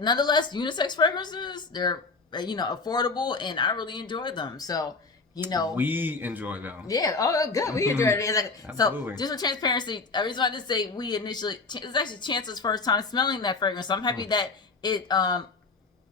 nonetheless, unisex fragrances, they're, affordable, and I really enjoy them. So, we enjoy them. Yeah. Oh, good. We enjoy it. Exactly. Absolutely. So, just for transparency, I just wanted to say we initially, it's actually Chance's first time smelling that fragrance. So I'm happy that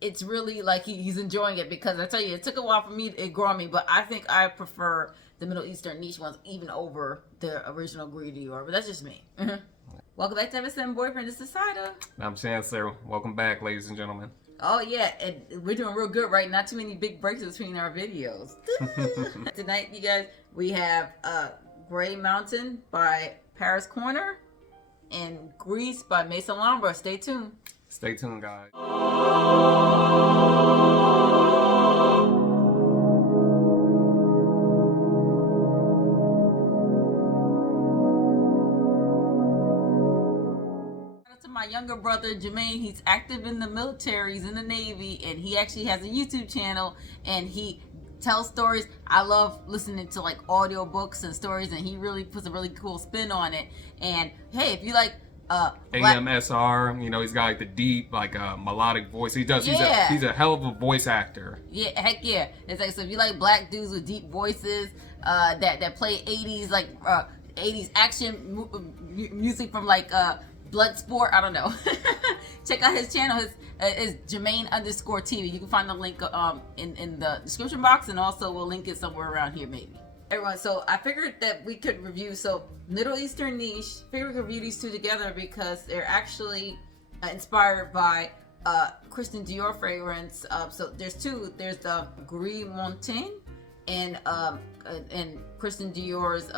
it's really like he's enjoying it, because I tell you, it took a while for me to grow on me, but I think I prefer the Middle Eastern niche ones even over the original Gris Dior. But that's just me. Welcome back to MSM Boyfriend. This is Sada. I'm Chancellor. Welcome back, ladies and gentlemen. Oh yeah, and we're doing real good right now. Not too many big breaks between our videos. Tonight, you guys, we have Grey Mountain by Paris Corner and Gris by Maison Alhambra. Stay tuned. Stay tuned, guys. My younger brother Jermaine, he's active in the military, he's in the Navy, and he actually has a YouTube channel, and he tells stories. I love listening to like audio books and stories, and he really puts a really cool spin on it. And hey, if you like AMSR, he's got like the deep, like melodic voice. He's a hell of a voice actor. Yeah, heck yeah. It's like, so if you like black dudes with deep voices that play 80s like 80s action music from like Bloodsport, I don't know. Check out his channel. His Jermaine_TV. You can find the link in the description box, and also we'll link it somewhere around here maybe. Everyone, so I figured that we could review, Middle Eastern niche, figured we could review these two together because they're actually inspired by Christian Dior fragrance. So there's two. There's the Gris Montaine and Christian Dior's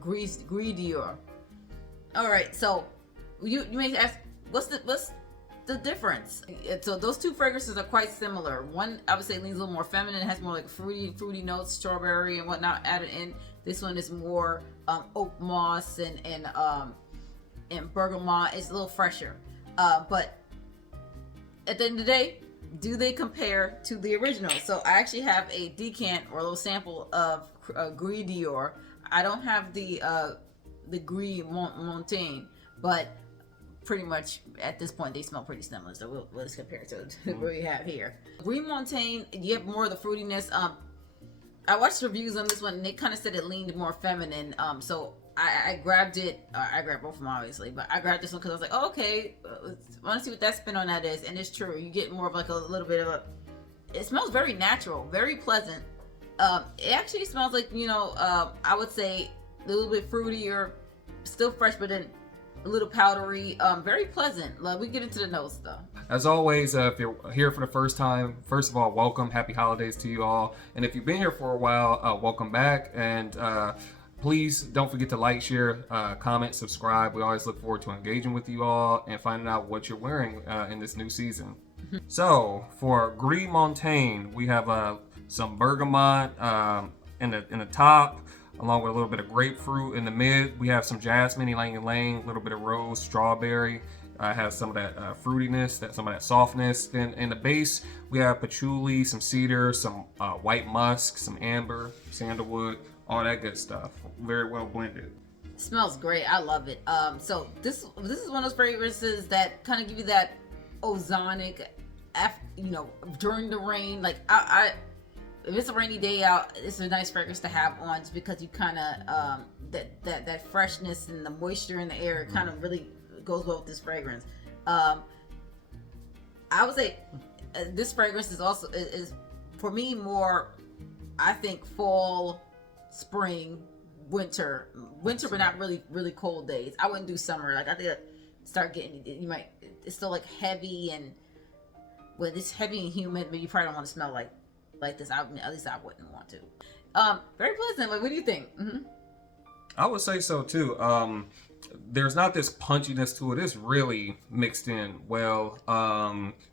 Gris Dior. All right, so you may ask, what's the difference? So those two fragrances are quite similar. One, I would say, leans a little more feminine, has more like fruity notes, strawberry and whatnot added in. This one is more oak moss and bergamot. It's a little fresher. But at the end of the day, do they compare to the original? So I actually have a decant or a little sample of Gris Dior. I don't have the Gris Montaine, but pretty much at this point they smell pretty similar, so we'll just compare to what we have here. Gris Montaine, you have more of the fruitiness. I watched reviews on this one, and they kind of said it leaned more feminine. So I grabbed it. I grabbed both of them obviously, but I grabbed this one because I was like, oh, okay, I want to see what that spin on that is. And it's true, you get more of like a little bit of it smells very natural, very pleasant. It actually smells like, I would say a little bit fruitier, still fresh, but then a little powdery, very pleasant. We get into the notes though. As always, if you're here for the first time, first of all, welcome. Happy holidays to you all. And if you've been here for a while, welcome back. And please don't forget to like, share, comment, subscribe. We always look forward to engaging with you all and finding out what you're wearing in this new season. So for Gris Montaine, we have some bergamot in the top, along with a little bit of grapefruit in the mid. We have some jasmine, ylang-ylang, a little bit of rose, strawberry. Has some of that fruitiness, some of that softness. Then in the base, we have patchouli, some cedar, some white musk, some amber, sandalwood, all that good stuff. Very well blended. Smells great. I love it. So this is one of those fragrances that kind of give you that ozonic, during the rain. Like if it's a rainy day out, it's a nice fragrance to have on, just because you kind of that freshness and the moisture in the air kind of really goes well with this fragrance. I would say this fragrance is also is for me more, I think, fall, spring, winter, but not really cold days. I wouldn't do summer. Like I think start getting, it's still like heavy, and when it's heavy and humid, but you probably don't want to smell like this. At least I wouldn't want to. Very pleasant. Like, what do you think? Mm-hmm. I would say so too. There's not this punchiness to it. It's really mixed in well.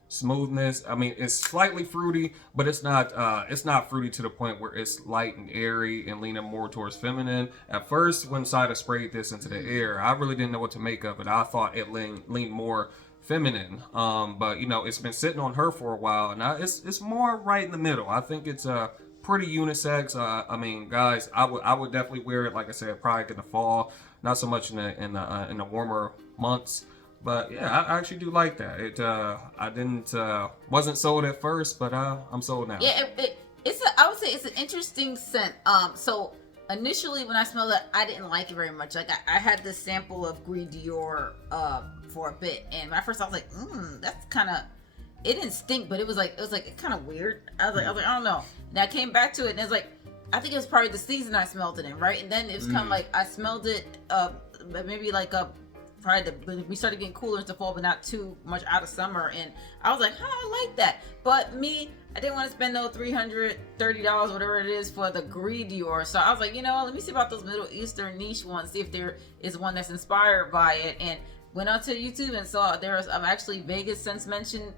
Smoothness. I mean, it's slightly fruity, but it's not fruity to the point where it's light and airy and leaning more towards feminine. At first, when Sada sprayed this into the air, I really didn't know what to make of it. I thought it leaned more feminine, but it's been sitting on her for a while, and it's more right in the middle. I think it's pretty unisex. I mean, guys, I would definitely wear it. Like I said, probably in the fall, not so much in the warmer months. But yeah, I actually do like that. It I didn't wasn't sold at first, but I'm sold now. Yeah, I would say it's an interesting scent. So initially when I smelled it, I didn't like it very much. Like I had this sample of Gris Dior for a bit, and at first I was like, that's kind of. It didn't stink, but it was like kind of weird. I was like, I don't know. And I came back to it, and it's like, I think it was probably the season I smelled it in, right? And then it was kind of like I smelled it, maybe like we started getting cooler into fall, but not too much out of summer. And I was like, I like that. But me, I didn't want to spend no $330, whatever it is, for the Gris Dior. So I was like, let me see about those Middle Eastern niche ones, see if there is one that's inspired by it. And went onto YouTube and saw there's actually Vegas since mentioned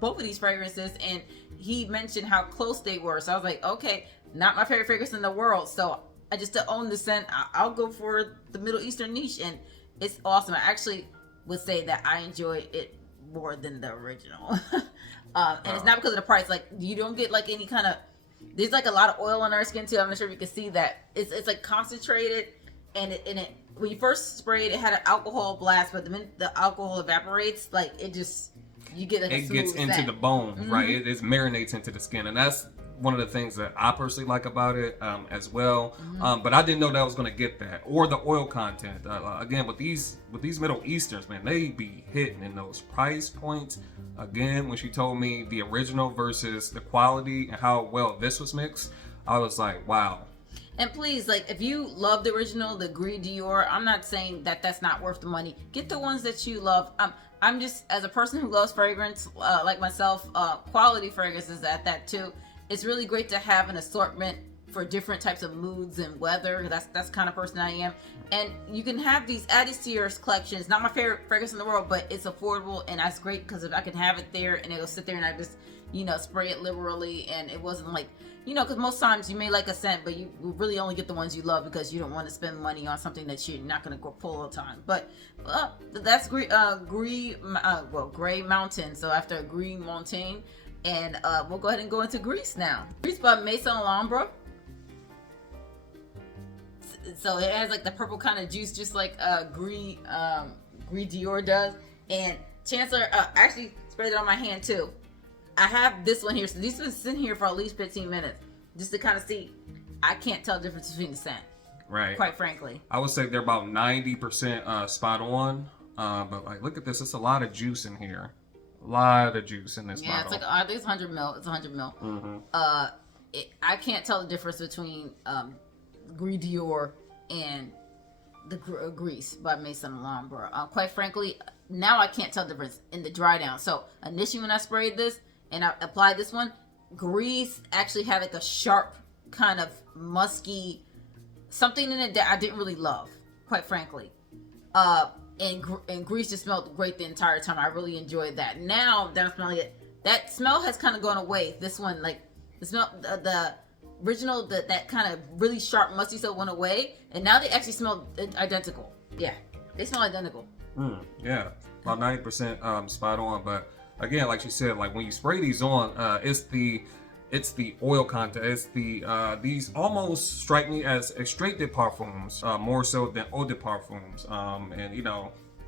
both of these fragrances, and he mentioned how close they were. So I was like, okay, not my favorite fragrance in the world. So I just to own the scent, I'll go for the Middle Eastern niche, and it's awesome. I actually would say that I enjoy it more than the original. And it's not because of the price. Like, you don't get like any kind of, there's like a lot of oil on our skin too. I'm not sure if you can see that. It's like concentrated, and it when you first spray it, it had an alcohol blast, but the minute the alcohol evaporates, like it just, you get like a it gets into the bone, right? It marinates into the skin, and that's one of the things that I personally like about it as well. But I didn't know that I was going to get that, or the oil content. Again, with these Middle Easterns, man, they be hitting in those price points. Again, when she told me the original versus the quality and how well this was mixed, I was like, wow. And please, like, if you love the original, the Gris Dior, I'm not saying that that's not worth the money. Get the ones that you love. I'm just, as a person who loves fragrance, like myself, quality fragrances at that too. It's really great to have an assortment for different types of moods and weather. That's the kind of person I am. And you can have these added to your collection. It's not my favorite fragrance in the world, but it's affordable, and that's great because if I can have it there and it'll sit there and I just, spray it liberally, and it wasn't like, because most times you may like a scent, but you really only get the ones you love because you don't want to spend money on something that you're not going to go pull all the time. But that's Gray Mountain. So after Gris Montaine, and we'll go ahead and go into Gris now. Gris by Maison Alhambra. So it has like the purple kind of juice, just like Gris Dior does. And Chancellor actually sprayed it on my hand too. I have this one here, so these have been sitting here for at least 15 minutes, just to kind of see. I can't tell the difference between the scent, right? Quite frankly, I would say they're about 90% spot on. But like, look at this; it's a lot of juice in here. A lot of juice in this bottle. Yeah, it's like I think it's 100 ml. It's 100 ml. I can't tell the difference between Gris Dior and the Gris by Maison Alhambra. Quite frankly, now I can't tell the difference in the dry down. So initially when I sprayed this and I applied this one, Gris actually had like a sharp kind of musky something in it that I didn't really love, quite frankly. And Gris just smelled great the entire time. I really enjoyed that. Now that I'm smelling it, that smell has kind of gone away. This one, like the smell, the original, that kind of really sharp musty stuff went away, and now they actually smell identical. Yeah, they smell identical. Yeah, about 90% spot on. But again, like she said, like when you spray these on, it's the oil content. It's these almost strike me as extrait de parfums, more so than eau de parfums. And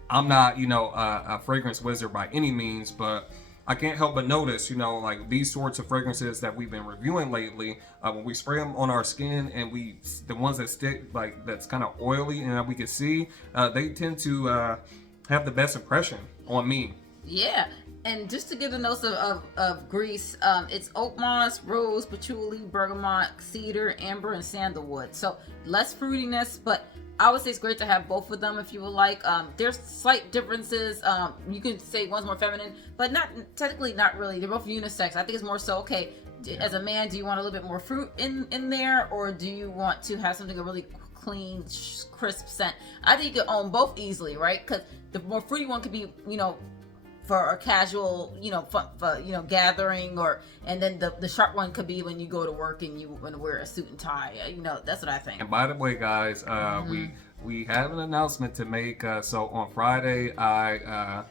I'm not a fragrance wizard by any means, but I can't help but notice, like these sorts of fragrances that we've been reviewing lately, when we spray them on our skin and the ones that stick, like that's kind of oily and that we can see, they tend to have the best impression on me. Yeah. And just to give the notes of Gris, it's oak moss, rose, patchouli, bergamot, cedar, amber, and sandalwood. So less fruitiness, but I would say it's great to have both of them if you would like. There's slight differences. You can say one's more feminine, but not really. They're both unisex. I think it's more so, okay, as a man, do you want a little bit more fruit in there, or do you want to have something a really clean, crisp scent? I think you could own both easily, right? Because the more fruity one could be, for a casual, fun, gathering, and then the sharp one could be when you go to work and you want to wear a suit and tie. That's what I think. And by the way, guys, we have an announcement to make. So on Friday, I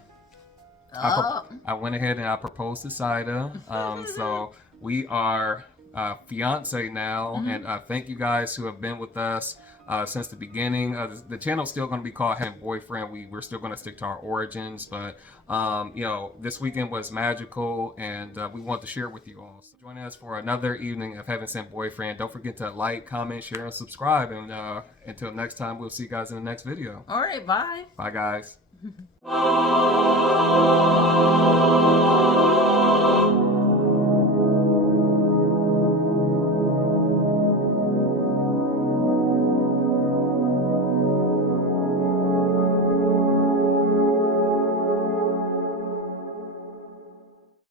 went ahead and I proposed to Saida. So we are fiance now, and thank you guys who have been with us since the beginning. The channel's still going to be called Having Boyfriend. We're still going to stick to our origins, but you know, this weekend was magical, and we want to share it with you all. So join us for another evening of Heaven Sent Boyfriend. Don't forget to like, comment, share, and subscribe. And until next time, we'll see you guys in the next video. All right, bye. Bye, guys.